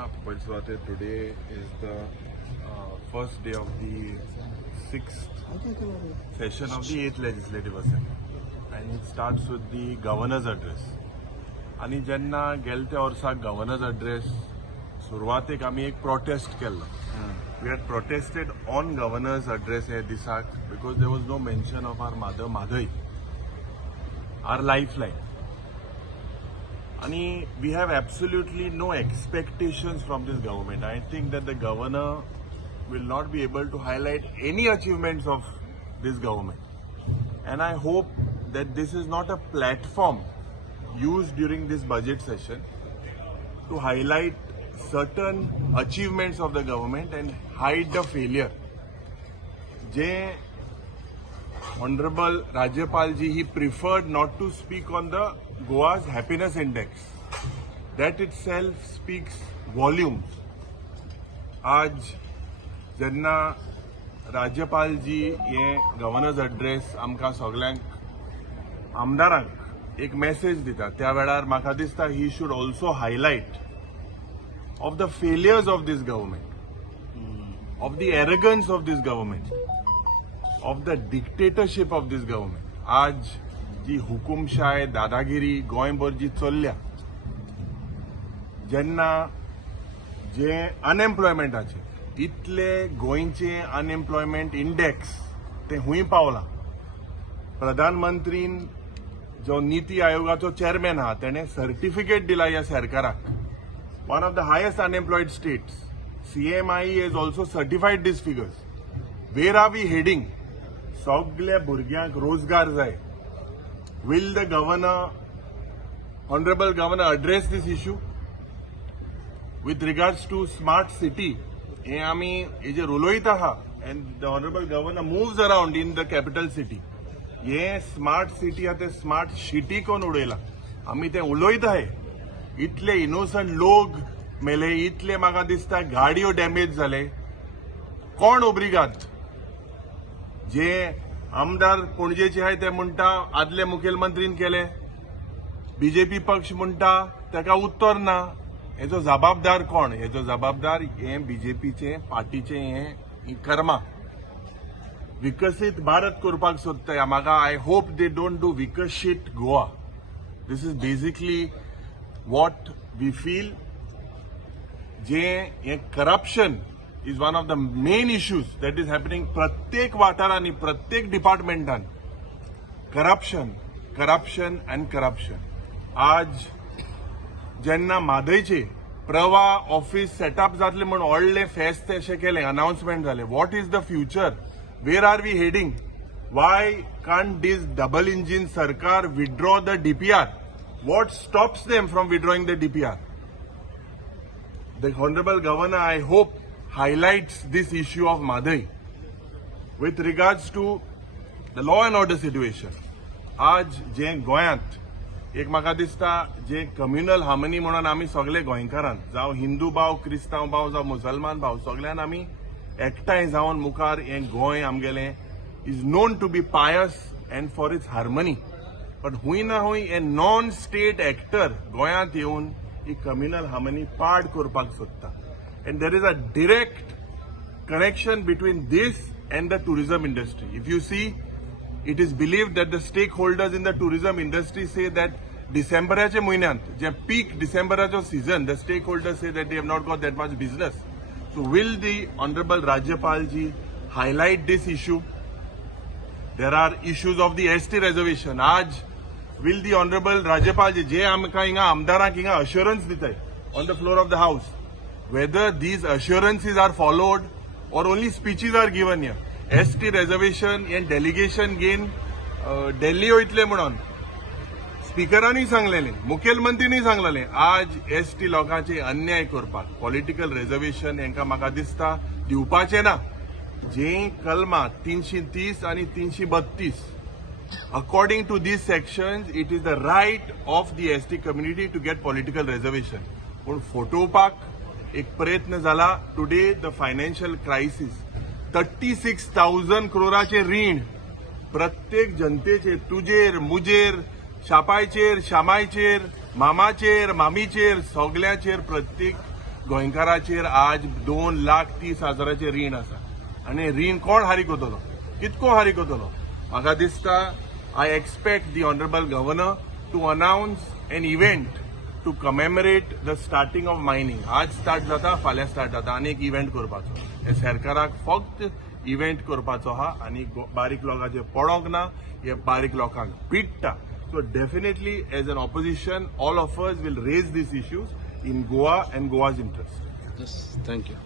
Today is the first day of the 6th session of the 8th Legislative Assembly, and it starts with the Governor's Address. आणि जेन्ना गेल्या वर्साक Governor's Address सुरवातेक आमी एक protest केल्लो. We had protested on Governor's Address हे दिसाक because there was no mention of our mother Madhai, our lifeline. And we have absolutely no expectations from this government. I think that the governor will not be able to highlight any achievements of this government. And I hope that this is not a platform used during this budget session to highlight certain achievements of the government and hide the failure. J. Honorable Rajyapal ji, he preferred not to speak on the Goa's happiness index. That itself speaks volumes. आज जेन्ना राज्यपाल जी ये governor's address आमकां सगळ्यांक आमदारांक एक message दिता त्या वेळार म्हाका दिसता he should also highlight of the failures of this government, of the arrogance of this government, of the dictatorship of this government. आज जी हुकुमशाय दादागिरी गोंयभर जी चल्ल्या, जेन्ना जे अनएम्प्लॉयमेंटाचे इतले गोंयचे अनएम्प्लॉयमेंट इंडेक्स ते हुंय पावला. प्रधानमंत्रीन जो नीती आयोगाचो चेअरमॅन आहा तेणे सर्टिफिकेट दिला ह्या सरकाराक. One of the highest unemployed states. CMI has also certified these figures. Where are we heading? सगळ्या भुरग्यांक रोजगार जाय. Will the governor, honorable governor, address this issue? With regards to smart city, हे आमी हेजेर उलयता आहा, and the honorable governor moves around in the capital city. हे स्मार्ट सिटी हा ते स्मार्ट सिटी कोण उडयला आमी ते उलयता आहे. इतले इनोसंट लोक मेले, इतले म्हाका दिसता गाडयो डॅमेज जाले. कोण ओब्रिगात? जे आमदार पणजेचे आहे ते म्हणटा आदले मुखेलमंत्रीन केले, बीजेपी पक्ष म्हणटा ताका उत्तर ना. हेजो जबाबदार कोण? हेजो जबाबदार हे बीजेपीचे पार्टीचे हे कर्मा. विकसित भारत करपाक सोदता म्हाका. I hope they don't do विकसित Goa. This is basically what we feel. जे हे corruption is one of the main issues that is happening प्रत्येक वाठारांनी, प्रत्येक डिपार्टमेंटान. Corruption and corruption. आज जेन्ना म्हादयचे प्रवा ऑफिस सेटअप जातले म्हणून व्हडले फेस्त अशें केले, अनाउन्समेंट जाले. What is the future? Where are we heading? Why can't this double engine सरकार withdraw the DPR? What stops them from withdrawing the DPR? The honorable governor, I hope, highlights this issue of Madhai. With regards to the law and order situation, आज जे गोंयांत एक म्हाका दिसता जे communal harmony म्हणून आमी सगळे गोंयकारान, जावं हिंदू भाव, क्रिस्तांव भाव, जावं मुसलमान भाव, सगळ्यान आमी एकठांय जावन मुखार हें गोंय आमगेलें is non to be pious and for its harmony. But हुंय ना हुंय ए नॉन स्टेट एक्टर गोंयांत येवन ही कम्युनल हार्मनी पाड करपाक सोदता. And there is a direct connection between this and the tourism industry. If you see, it is believed that the stakeholders in the tourism industry say that Decemberचे महिन्यात, जे peak Decemberचे season, the stakeholders say that they have not got that much business. So will the Honorable Rajyapal ji highlight this issue? There are issues of the ST reservation. आज will the Honorable Rajyapal ji, जे आमकां हिंगा आमदारांक हिंगा assurance दिताय on the floor of the house, whether these assurances are followed or only speeches are given here. ST reservation and delegation gain Delhi वयतले म्हणून स्पीकरांनी सांगलेले, मुखेलमंत्रीनी सांगलेले. आज ST लोकांचे अन्याय करपाक पॉलिटिकल रिजर्वेशन हेंका म्हाका दिसता दिवपाचे ना. जे कलमा 330 आणि 332, according to these sections, it is the right of the ST community to get political reservation. पण फटोवपाक एक प्रयत्न झाला. Today the financial crisis, 36,000 crore रीण प्रत्येक जनतेचे, तुजेर, मुजेर, शापायचेर, शामायचेर, मामाचेर, मामीचेर, सगळ्याचेर प्रत्येक गोंयकाराचेर आज 2,30,000 रीण आसा आनी रीण कोण हारी कोतलो कितको हारी कोतलो म्हाका दिसता I expect the honourable governor to announce an event to commemorate the starting of mining आज स्टार्ट जाता फाल्यां स्टार्ट जाता आनी एक इव्हेंट करपाचो हे सरकाराक फक्त इव्हेंट करपाचो हा आनी बारीक लोकांचे पडोंक ना हे बारीक लोकांक पिट्टा so definitely as an opposition all of us will raise these issues in Goa and Goa's interest. Yes, thank you.